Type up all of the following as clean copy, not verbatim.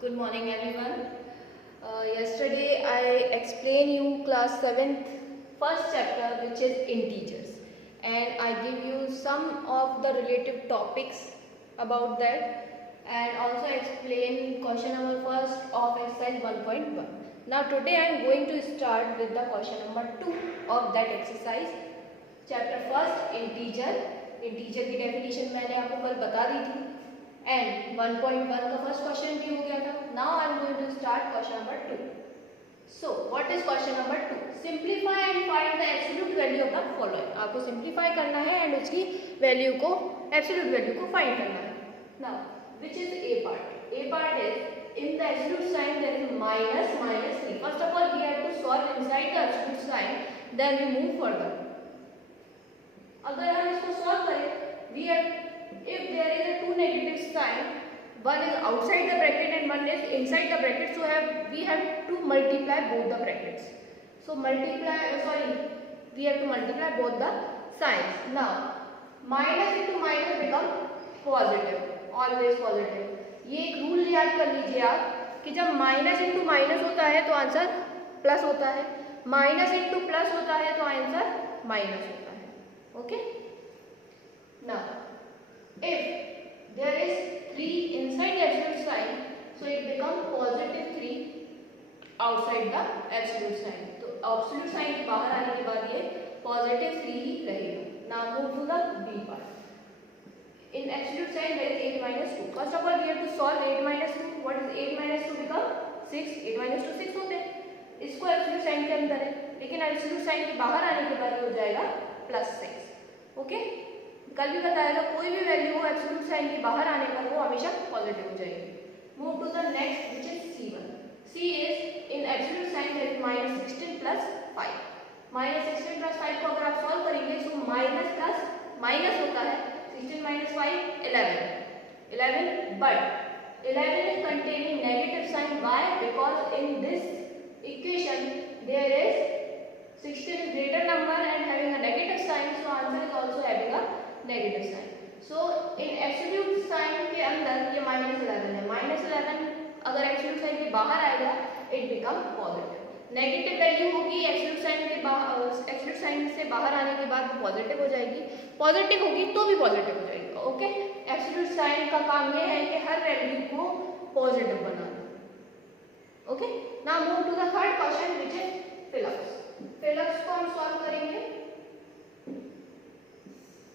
Good morning everyone. Yesterday I explained you class 7th first chapter, which is integers, and I give you some of the relative topics about that, and also explain question number first of exercise 1.1. Now today I am going to start with the question number 2 of that exercise. Chapter first integer की डेफिनेशन मैंने आपको कल बता दी थी, एंड 1.1 का first question भी हो गया था. Now I am going to start question number 2. So what is question number 2? Simplify and find the absolute value of the following. आपको सिंप्लीफाई करना है एंड उसकी वैल्यू को, एब्सोल्यूट वैल्यू को फाइंड करना है. Now which is a part? A part is in the absolute sign there is minus 3. First of all we have to solve inside the absolute sign, then we move further. अगर हम इसको सॉल्व करें, we have, if there is a two negative sign, one is outside the bracket and one is inside the bracket, so we have to multiply both the brackets. So we have to multiply both the signs. Now minus into minus become positive, always positive. ये एक रूल याद कर लीजिए आप कि जब minus into minus होता है तो आंसर प्लस होता है, माइनस इंटू प्लस होता है तो आंसर माइनस होता है. Okay. Now, if there is 3 inside the absolute sign, so it becomes positive 3 outside the absolute sign. तो absolute sign के बाहर आने के बाद ये positive 3 ही रहेगा. Now move to the B part. In absolute sign there is 8 minus 2. First of all we have to solve 8 minus 2. What is 8 minus 2 become 6. 8 minus 2 6 होते हैं. इसको absolute sign के अंदर है, लेकिन absolute sign के बाहर आने के बाद हो जाएगा प्लस 6. ओके, कल भी बताया था कोई भी वैल्यू हो एब्सोल्यूट साइन के बाहर आने पर वो हमेशा पॉजिटिव हो जाएगी. Move to the next which is C1. C is in absolute sign there is -16 plus 5. -16 plus 5 को अगर आप सॉल्व करेंगे तो माइनस प्लस माइनस होता है. 16 minus 5 11, but 11 is containing negative sign. Why? Because in this equation there is 16 is greater number and having a negative sign, so answer is also having a negative sign. So in absolute sign के अंदर ये -11 है. -11 अगर absolute sign के बाहर आएगा it become positive. Negative value होगी absolute sign के बाहर, absolute sign से बाहर आने के बाद पॉजिटिव हो जाएगी. पॉजिटिव होगी तो भी पॉजिटिव हो जाएगी. ओके, absolute sign का काम ये है कि हर वैल्यू को पॉजिटिव बनाना. Okay, now move to the third question which is fill ups. Fill ups को हम सॉल्व करेंगे.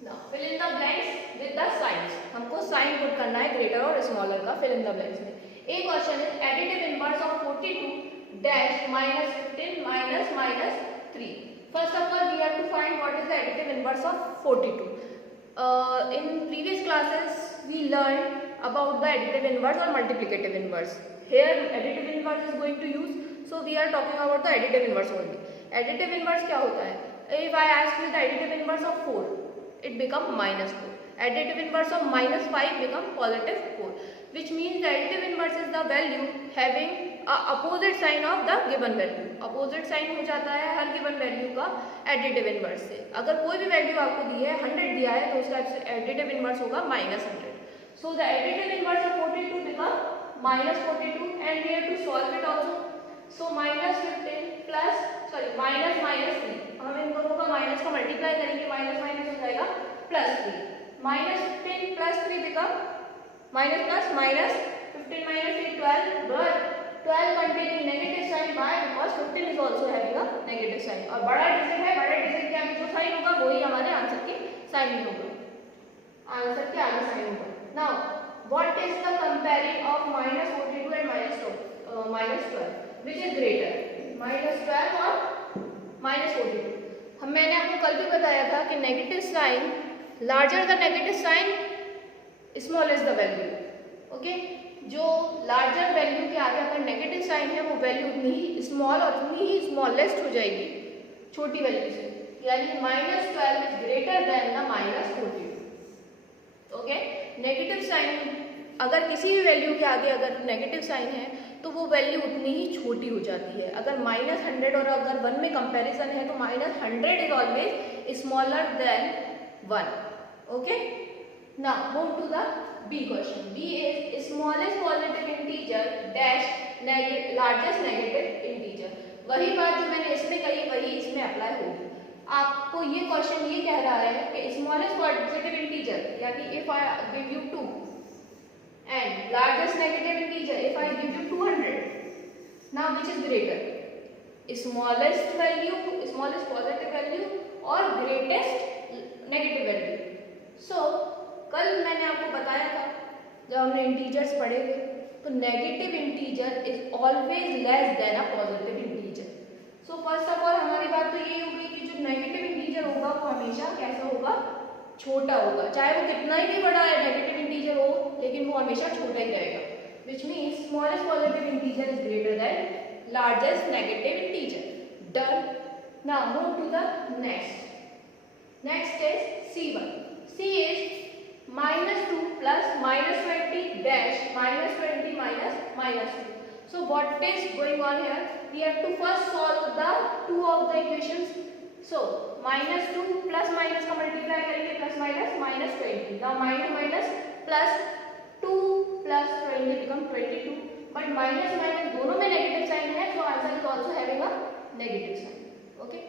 Now fill in the blanks with the signs. हमको साइन पुट करना है ग्रेटर और स्मॉलर का फिल इन द ब्लैंक्स में. A question is additive inverse of 42 dash -15 minus -3. First of all we have to find what is the additive inverse of 42. in previous classes we learned about the additive inverse or multiplicative inverse. Here additive inverse is going to use, so we are talking about the additive inverse only. Additive inverse क्या होता है? If I ask you the additive inverse of 4, it become -4. Additive inverse of -5 become positive 4, which means the additive inverse is the value having a opposite sign of the given value. Opposite sign हो जाता है हर given value का additive inverse से. अगर कोई भी value आपको दी है, 100 दिया है, तो उसका additive inverse होगा -100. So the additive inverse of 42 become -42 and we have to solve it also. So -15 plus -3. हम इन दोनों का माइनस का मल्टीप्लाई करेंगे, माइनस माइनस हो जाएगा +3. -15 plus 3 become minus plus minus 15 minus 3 12, but 12 containing negative sign. Why? Because 15 is also having a negative sign. और बड़ा डिजिट है, बड़े डिजिट के आगे जो साइन होगा वही हमारे आंसर के साइन में होगा, आंसर के आगे साइन होगा. Now what is the comparing of -42 एंड -12 व्हिच इज ग्रेटर, -12 और -42. मैंने आपको कल भी बताया था कि negative sign, larger the negative sign small is the value. Okay, जो लार्जर वैल्यू के आगे अगर नेगेटिव साइन है वो वैल्यू उतनी ही स्मॉल और उतनी ही स्मॉलेस्ट हो जाएगी छोटी वैल्यू से. यानी -12 is greater than the -42. Okay, negative sign अगर किसी भी वैल्यू के आगे अगर नेगेटिव साइन है तो वो वैल्यू उतनी ही छोटी हो जाती है. अगर -100 और अगर 1 में कंपैरिजन है तो -100 is always smaller then 1. Okay, now move to the B question. B is smallest positive integer integer dash largest negative integer. वही बात जो मैंने इसमें कही वही इसमें अप्लाई होगी। आपको ये क्वेश्चन ये कह रहा है कि स्मॉलेस्ट पॉजिटिव इंटीजर यानी if I give you 2 and largest negative integer if I give you 200, now which is greater, smallest value, smallest positive value और ग्रेटेस्ट नेगेटिव वैल्यू। सो कल मैंने आपको बताया था जब हमने इंटीजर्स पढ़े थे, तो negative integer is always less than a positive integer. So first of all हमारी बात तो यही होगी कि जो नेगेटिव इंटीजर होगा वो हमेशा कैसा होगा, छोटा होगा, चाहे वो कितना ही भी बड़ा है नेगेटिव इंटीजर हो, लेकिन वो हमेशा छोटा ही रहेगा, which means smallest positive integer is greater than largest negative integer. Done. Now move to the next. Next is C1. C is -2 plus -20 dash -20 minus -2. So what is going on here? We have to first solve the two of the equations. So -2 plus minus का multiply करेंगे plus minus -20. Now minus plus 2 plus 20 become 22. But minus दोनों में negative sign है, so answer is also having a negative sign. Okay.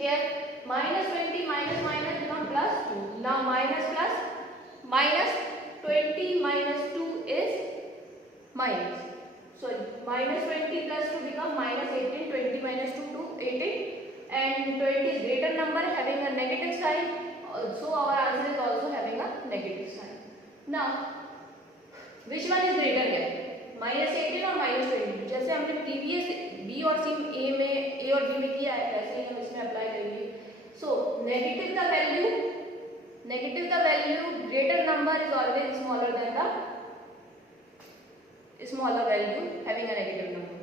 Here -20 minus become plus 2. Now minus plus -20 minus 2 is minus. So -20 plus 2 become -18. 20 minus 2 to 18. And 20 is greater number having a negative sign. So our answer is also having a negative sign. Now which one is greater here? -18 और -20? जैसे हमने previous B और C A और B में किया है वैसे ही हम इसमें अप्लाई करेंगे। So negative the value greater number is always smaller than the smaller value having a negative number.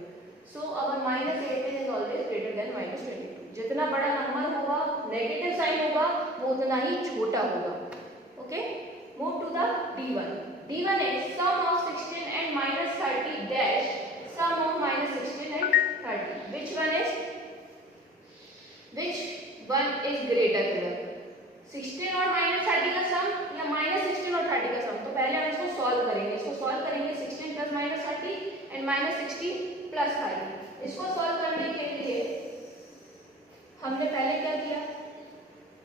So our -18 is always greater than -22. जितना बड़ा नंबर होगा नेगेटिव साइन होगा वो उतना ही छोटा होगा। Okay, move to the D1. D1 is sum of 16 and -30 dash sum of -16 and 30. Which one is greater here? 16 और -30 का सम या -16 और 30 का सम? तो पहले हम इसको सॉल्व करेंगे। 16 plus -30 and -60 plus 30। इसको सॉल्व करने के लिए हमने पहले क्या किया,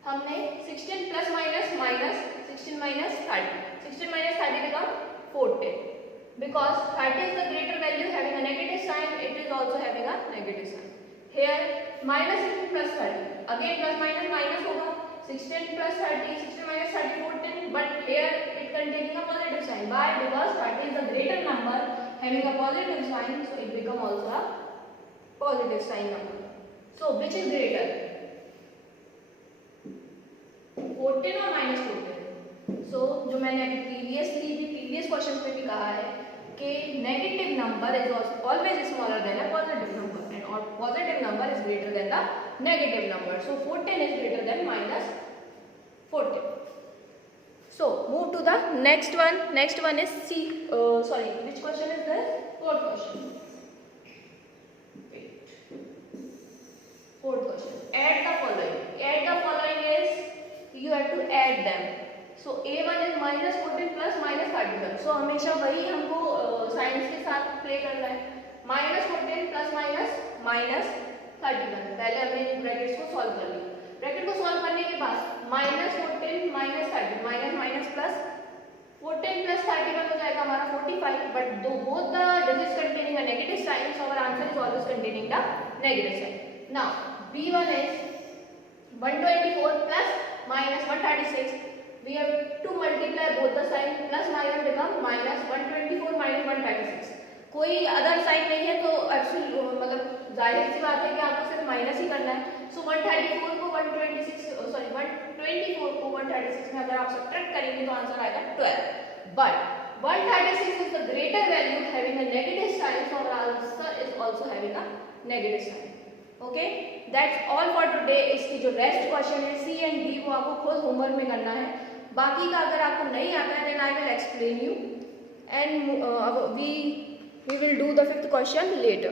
हमने 16 plus -16 minus 30, 16 minus 30 become 14, because 30 is the greater value having a negative sign, it is also having a negative sign. Here -16 plus 30, again plus minus होगा, 16 plus 30, 16 minus 30 14, but here it containing a positive sign. Why? Because 30 is the greater number having a positive sign, so it become also a positive sign number. So which is greater, 14 और -14? So जो मैंने अभी previous question में भी कहा है कि negative number is always smaller than a positive number and और positive number is greater than the negative number. So 14 is greater than -14. So move to the next one. Next one is which question is this? Fourth question. Fourth question. Add the following is you have to add them. So A1 is -14 plus -31. So हमेशा वही हमको साइंस के साथ प्ले करना है. -14 plus -31. पहले हमने ब्रैकेट्स को सॉल्व कर लिया. ब्रैकेट को सॉल्व करने के बाद -14 -30 माइनस प्लस 14 plus 31 हो जाएगा हमारा 45. But both the digits containing a negative sign, so our answer is always containing the negative sign. Now B1 is 124 plus -136. We have to multiply both the sign, plus minus become -124 -136. कोई other sign नहीं है तो एक्चुअली मतलब जाहिर सी बात है कि आपको सिर्फ माइनस ही करना है. सो 134 को 124 को 136 में अगर आप सब्ट्रैक्ट करेंगे तो आंसर आएगा 12. But 136 is the greater value having a negative sign, so our answer is also having a negative sign. Okay, that's all for today. इसकी जो रेस्ट क्वेश्चन है सी एंड डी वो आपको खुद होमवर्क में करना है. बाकी का अगर आपको नहीं आता है then I will explain you and we will do the fifth question later.